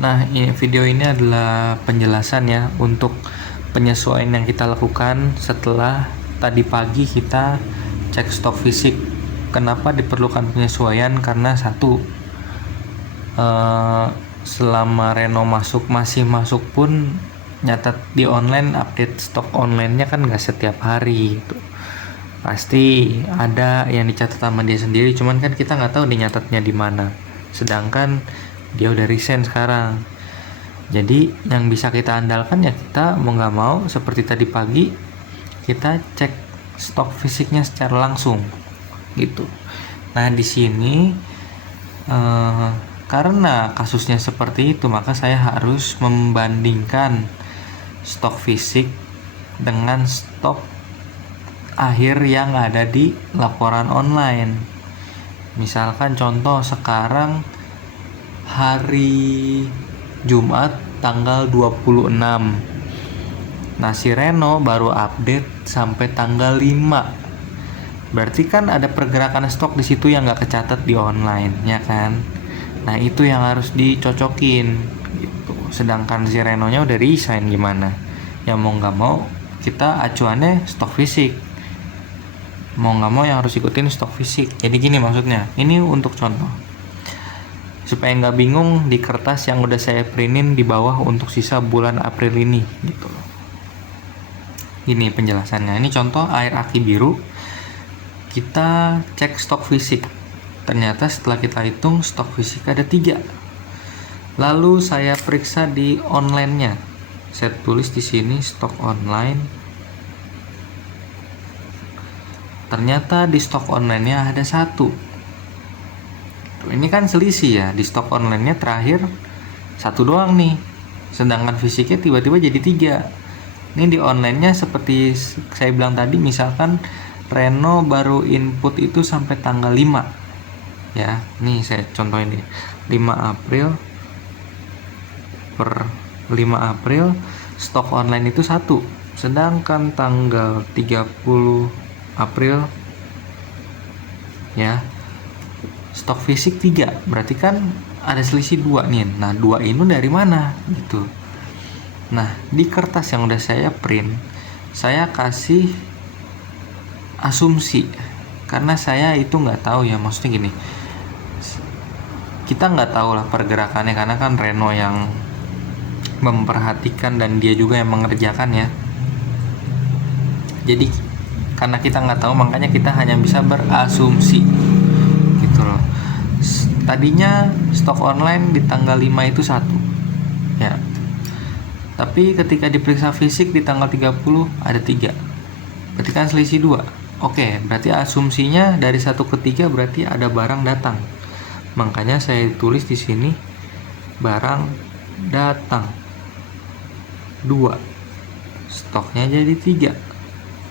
Nah, video ini adalah penjelasan ya untuk penyesuaian yang kita lakukan setelah tadi pagi kita cek stok fisik. Kenapa diperlukan penyesuaian? Karena satu, selama Reno masih masuk pun nyatat di online, update stok online-nya kan nggak setiap hari gitu. Pasti ada yang dicatat sama dia sendiri, cuman kan kita nggak tahu dia nyatatnya di mana. Sedangkan dia udah resign sekarang. Jadi yang bisa kita andalkan ya kita mau nggak mau seperti tadi pagi kita cek stok fisiknya secara langsung gitu. Nah di sini karena kasusnya seperti itu, maka saya harus membandingkan stok fisik dengan stok akhir yang ada di laporan online. Misalkan contoh sekarang hari Jumat tanggal 26. Nah, si Reno baru update sampai tanggal 5. Berarti kan ada pergerakan stok di situ yang nggak kecatat di online, ya kan? Nah, itu yang harus dicocokin gitu. Sedangkan si Reno-nya udah resign gimana? Ya mau nggak mau kita acuannya stok fisik. Mau nggak mau yang harus ikutin stok fisik. Jadi gini maksudnya. Ini untuk contoh. Supaya nggak bingung, di kertas yang udah saya printin di bawah untuk sisa bulan April ini gitu. Ini penjelasannya. Ini contoh air aki biru. Kita cek stok fisik. Ternyata setelah kita hitung stok fisik ada 3. Lalu saya periksa di online-nya. Saya tulis di sini stok online. Ternyata di stok online-nya ada 1. Ini kan selisih ya, di stok online-nya terakhir 1 doang nih. Sedangkan fisiknya tiba-tiba jadi 3. Ini di online-nya seperti saya bilang tadi, misalkan Reno baru input itu sampai tanggal 5. Ya, nih saya contohin nih. 5 April per 5 April stok online itu 1. Sedangkan tanggal 30 April ya stok fisik 3. Berarti kan ada selisih 2 nih. Nah, 2 ini dari mana gitu. Nah, di kertas yang udah saya print, saya kasih asumsi karena saya itu nggak tahu ya, maksudnya gini, kita nggak tahu lah pergerakannya karena kan Reno yang memperhatikan dan dia juga yang mengerjakan ya. Jadi karena kita nggak tahu, makanya kita hanya bisa berasumsi gitu loh. Tadinya stok online di tanggal 5 itu 1 ya, tapi ketika diperiksa fisik di tanggal 30 ada 3. Berarti kan selisih 2. Oke, berarti asumsinya dari 1 ke 3 berarti ada barang datang. Makanya saya tulis di sini barang datang 2. Stoknya jadi 3.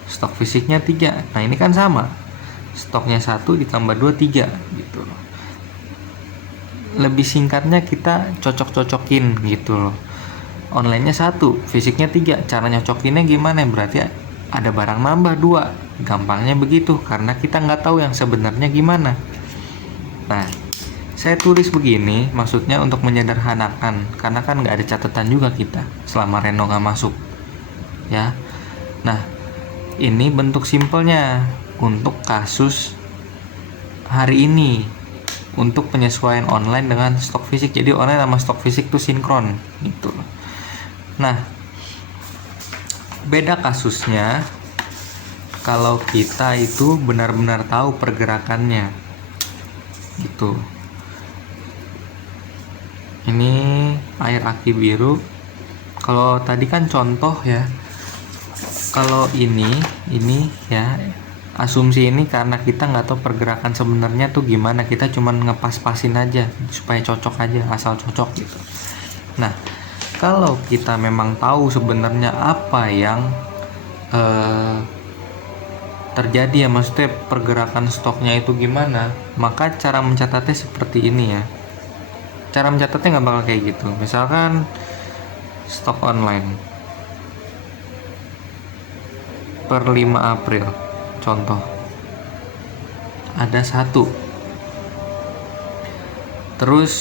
Stok fisiknya 3. Nah, ini kan sama. Stoknya 1 ditambah 2 3 gitu loh. Lebih singkatnya kita cocok-cocokin gitu loh. Online-nya 1, fisiknya 3. Cara nyocokinnya gimana? Berarti ada barang nambah 2. Gampangnya begitu karena kita nggak tahu yang sebenarnya gimana. Nah, saya tulis begini maksudnya untuk menyederhanakan karena kan nggak ada catatan juga kita selama Reno nggak masuk ya. Nah, ini bentuk simpelnya untuk kasus hari ini untuk penyesuaian online dengan stok fisik. Jadi online sama stok fisik tuh sinkron gitu. Nah, beda kasusnya kalau kita itu benar-benar tahu pergerakannya gitu. Ini air aki biru. Kalau tadi kan contoh ya. Kalau ini ya asumsi ini karena kita nggak tahu pergerakan sebenarnya tuh gimana, kita cuman ngepas-pasin aja supaya cocok aja, asal cocok gitu. Nah, kalau kita memang tahu sebenarnya apa yang terjadi ya, maksudnya pergerakan stoknya itu gimana, maka cara mencatatnya seperti ini ya. Cara mencatatnya nggak bakal kayak gitu. Misalkan stok online per 5 April contoh ada 1. Terus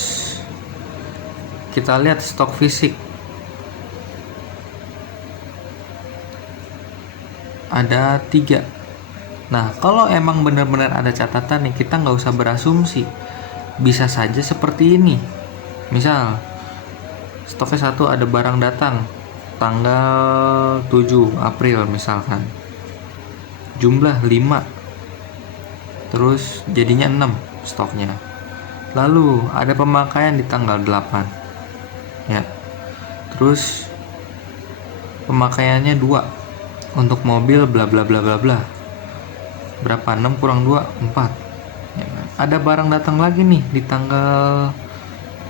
kita lihat stok fisik. Ada 3. Nah, kalau emang benar-benar ada catatan nih, kita nggak usah berasumsi. Bisa saja seperti ini. Misal, stoknya 1 ada barang datang tanggal 7 April misalkan. Jumlah 5. Terus jadinya 6 stoknya. Lalu ada pemakaian di tanggal 8. Ya. Terus pemakaiannya 2 untuk mobil bla bla bla bla bla. Berapa? 6 kurang 2 4. Ya. Ada barang datang lagi nih di tanggal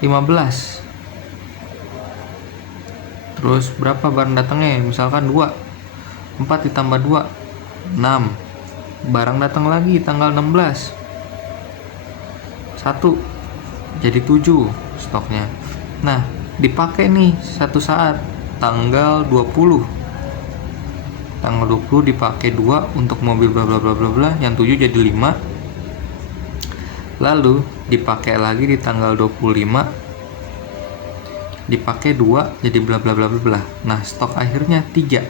15. Terus berapa barang datangnya? Misalkan 2. 4 ditambah 2 6. Barang datang lagi tanggal 16. 1 jadi 7 stoknya. Nah, dipakai nih satu saat tanggal 20. Tanggal 20 dipakai 2 untuk mobil bla bla bla bla bla, yang 7 jadi 5. Lalu dipakai lagi di tanggal 25. Dipakai 2 jadi bla bla bla bla bla. Nah, stok akhirnya 3.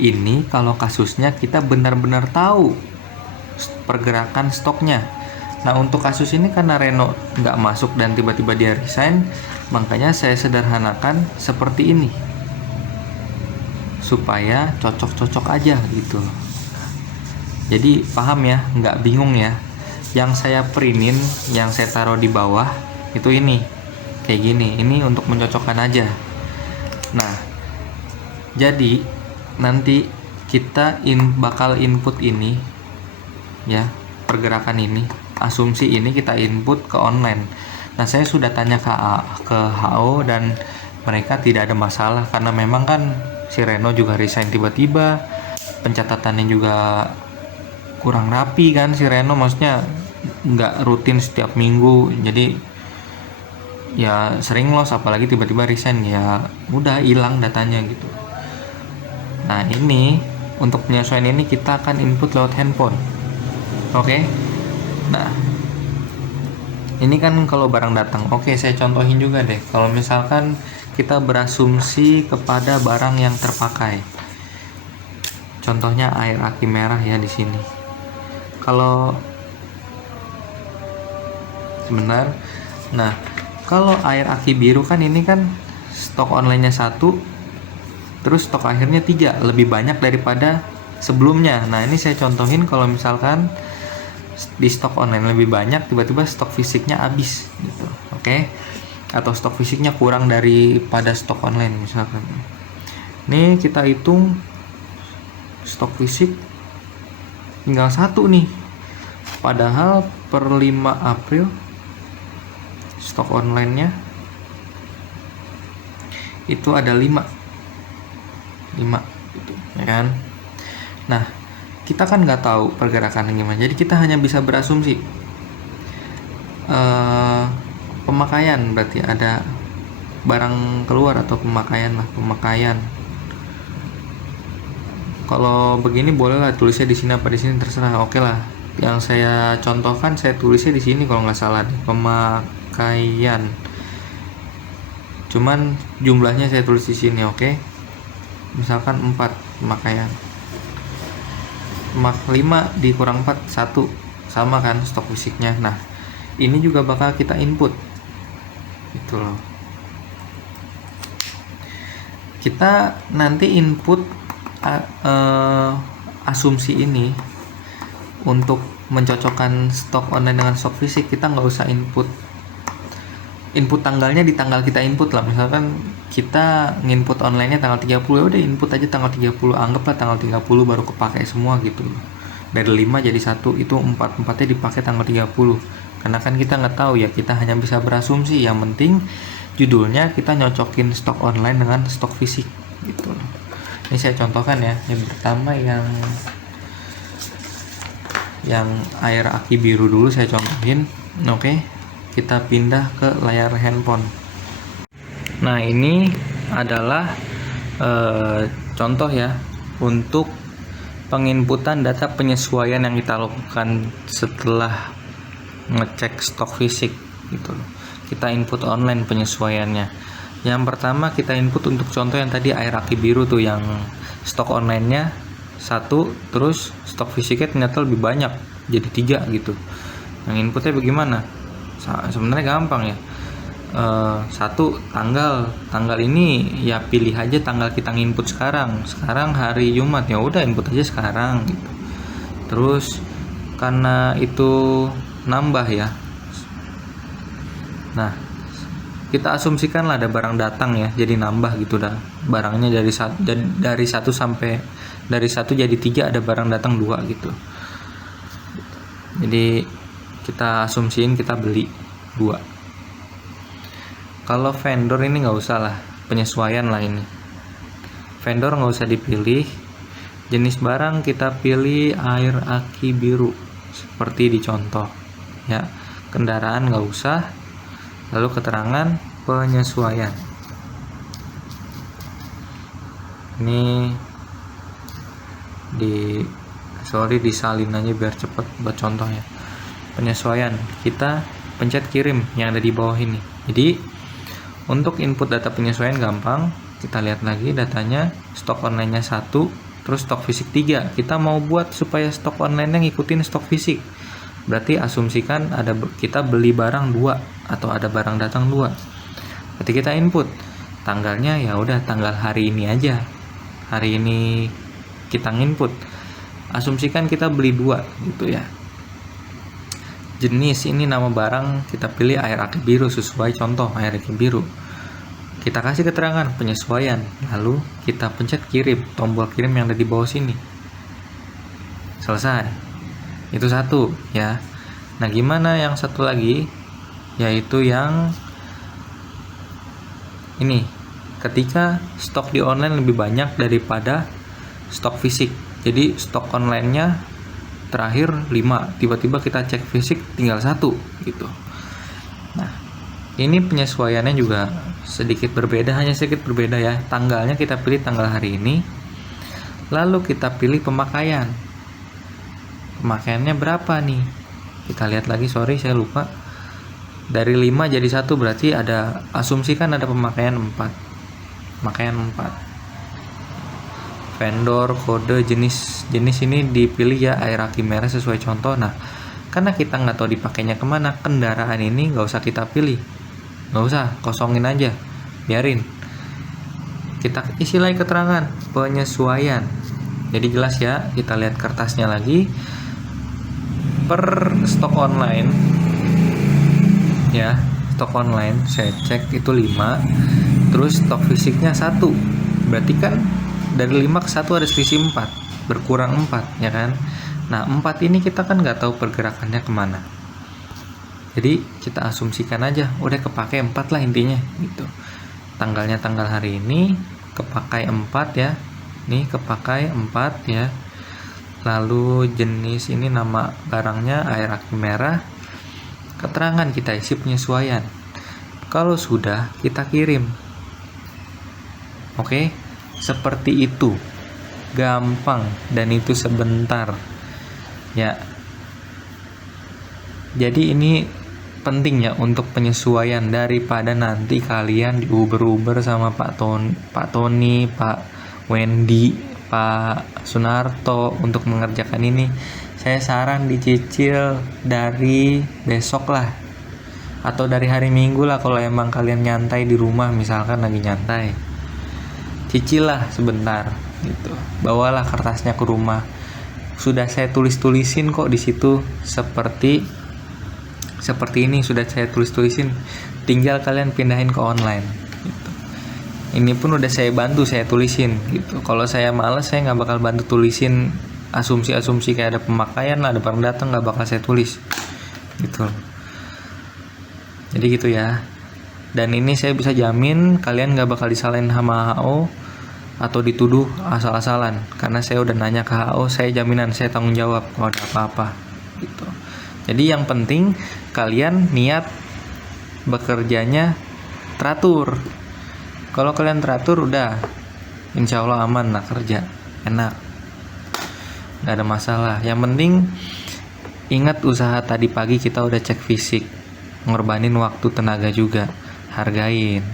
Ini kalau kasusnya kita benar-benar tahu pergerakan stoknya. Nah, untuk kasus ini karena Reno nggak masuk dan tiba-tiba dia resign, makanya saya sederhanakan seperti ini supaya cocok-cocok aja gitu. Jadi paham ya, nggak bingung ya. Yang saya printin, yang saya taruh di bawah itu ini kayak gini. Ini untuk mencocokkan aja. Nah, jadi nanti kita bakal input ini ya, pergerakan ini, asumsi ini kita input ke online. Nah, saya sudah tanya ke HO dan mereka tidak ada masalah karena memang kan si Reno juga resign tiba-tiba, pencatatannya juga kurang rapi kan si Reno, maksudnya nggak rutin setiap minggu, jadi ya sering loss, apalagi tiba-tiba resign, ya udah hilang datanya gitu. Nah, ini untuk penyesuaian ini kita akan input lewat handphone. Oke. Nah, ini kan kalau barang datang. Oke, saya contohin juga deh. Kalau misalkan kita berasumsi kepada barang yang terpakai. Contohnya air aki merah ya di sini. Kalau sebentar. Nah, kalau air aki biru kan ini kan stok online-nya 1, terus stok akhirnya 3, lebih banyak daripada sebelumnya. Nah, ini saya contohin kalau misalkan di stok online lebih banyak, tiba-tiba stok fisiknya habis gitu. Oke. Atau stok fisiknya kurang daripada stok online misalkan. Nih kita hitung stok fisik tinggal 1 nih. Padahal per 5 April stok online-nya itu ada 5 gitu, ya kan? Nah, kita kan nggak tahu pergerakannya gimana, jadi kita hanya bisa berasumsi. Pemakaian berarti ada barang keluar atau pemakaian lah, pemakaian. Kalau begini boleh lah tulisnya di sini apa di sini terserah, oke lah. Yang saya contohkan saya tulisnya di sini kalau nggak salah deh, pemakaian. Cuman jumlahnya saya tulis di sini, oke? Misalkan 4 pemakaian. 5 dikurang 4 1, sama kan stok fisiknya. Nah, ini juga bakal kita input gitu loh. Kita nanti input asumsi ini untuk mencocokkan stok online dengan stok fisik. Kita nggak usah input tanggalnya di tanggal kita input lah. Misalkan kita nginput online-nya tanggal 30, ya udah input aja tanggal 30, anggaplah tanggal 30 baru kepakai semua gitu. Dari 5 jadi 1, itu 4-4-nya dipakai tanggal 30. Karena kan kita nggak tahu ya, kita hanya bisa berasumsi. Yang penting judulnya kita nyocokin stok online dengan stok fisik gitu. Ini saya contohkan ya. Yang pertama yang air aki biru dulu saya contohin. Oke. Kita pindah ke layar handphone. Nah, ini adalah contoh ya untuk penginputan data penyesuaian yang kita lakukan setelah ngecek stok fisik gitu. kita input online penyesuaiannya. Yang pertama kita input untuk contoh yang tadi air aki biru tuh, yang stok online-nya 1, terus stok fisiknya ternyata lebih banyak jadi 3 gitu. Yang inputnya bagaimana? Sebenarnya gampang ya. 1, tanggal ini ya pilih aja tanggal kita input sekarang hari Jumat, ya udah input aja sekarang gitu. Terus karena itu nambah ya, nah kita asumsikan lah ada barang datang ya, jadi nambah gitu dah barangnya dari 1 sampai dari 1 jadi 3, ada barang datang 2 gitu. Jadi kita asumsiin kita beli 2. Kalau vendor ini nggak usah lah, penyesuaian lah ini. Vendor nggak usah dipilih. Jenis barang kita pilih air aki biru seperti di contoh ya. Kendaraan nggak usah. Lalu keterangan penyesuaian. Ini disalin aja biar cepet buat contohnya. Penyesuaian kita pencet kirim yang ada di bawah ini. Jadi untuk input data penyesuaian gampang, kita lihat lagi datanya, stok online-nya 1, terus stok fisik 3. Kita mau buat supaya stok online-nya ngikutin stok fisik. Berarti asumsikan kita beli barang 2 atau ada barang datang 2. Berarti kita input tanggalnya ya udah tanggal hari ini aja. Hari ini kita input. Asumsikan kita beli 2 gitu ya. Jenis ini nama barang kita pilih air aki biru sesuai contoh air aki biru. Kita kasih keterangan penyesuaian, lalu kita pencet kirim, tombol kirim yang ada di bawah sini. Selesai. Itu 1 ya. Nah, gimana yang satu lagi? Yaitu yang ini. Ketika stok di online lebih banyak daripada stok fisik. Jadi stok online-nya terakhir 5, tiba-tiba kita cek fisik tinggal 1 gitu. Nah, ini penyesuaiannya juga sedikit berbeda, hanya sedikit berbeda ya. Tanggalnya kita pilih tanggal hari ini, lalu kita pilih pemakaian. Pemakaiannya berapa nih? Kita lihat lagi, saya lupa. Dari 5 jadi 1 berarti ada, asumsikan ada pemakaian 4. Pemakaian 4. Vendor, kode, jenis ini dipilih ya air aki merah sesuai contoh. Nah, karena kita nggak tahu dipakainya kemana, kendaraan ini nggak usah kita pilih, nggak usah, kosongin aja, biarin. Kita isi lagi keterangan penyesuaian. Jadi jelas ya. Kita lihat kertasnya lagi. Per stok online ya, stok online saya cek itu 5, terus stok fisiknya 1. Berarti kan dari 5 ke 1 ada selisih 4, berkurang 4 ya kan. Nah, 4 ini kita kan nggak tahu pergerakannya kemana, jadi kita asumsikan aja udah kepakai 4 lah intinya gitu. Tanggalnya tanggal hari ini, kepakai 4 ya, nih kepakai 4 ya. Lalu jenis ini nama barangnya air aki merah. Keterangan kita isi penyesuaian. Kalau sudah kita kirim. Oke. Seperti itu, gampang dan itu sebentar ya. Jadi ini penting ya untuk penyesuaian, daripada nanti kalian diuber-uber sama Pak Tony, Pak Wendy, Pak Sunarto untuk mengerjakan ini. Saya saran dicicil dari besok lah, atau dari hari Minggu lah kalau emang kalian nyantai di rumah, misalkan lagi nyantai. Cicil lah sebentar gitu. Bawalah kertasnya ke rumah. Sudah saya tulisin kok di situ seperti ini, sudah saya tulisin. Tinggal kalian pindahin ke online gitu. Ini pun udah saya bantu, saya tulisin gitu. Kalau saya malas, saya nggak bakal bantu tulisin asumsi kayak ada pemakaian lah, ada barang datang, nggak bakal saya tulis gitu. Jadi gitu ya. Dan ini saya bisa jamin kalian gak bakal disalahin sama HO atau dituduh asal-asalan, karena saya udah nanya ke HO, saya jaminan, saya tanggung jawab kalau ada apa-apa gitu. Jadi yang penting kalian niat bekerjanya teratur. Kalau kalian teratur udah insya Allah aman lah kerja, enak, gak ada masalah. Yang penting ingat usaha tadi pagi kita udah cek fisik ngorbanin waktu tenaga juga, hargain.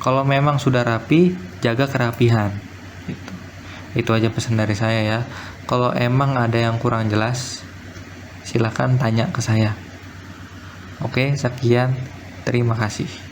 Kalau memang sudah rapi, jaga kerapihan. Itu aja pesan dari saya ya. Kalau emang ada yang kurang jelas, silakan tanya ke saya. Oke, sekian. Terima kasih.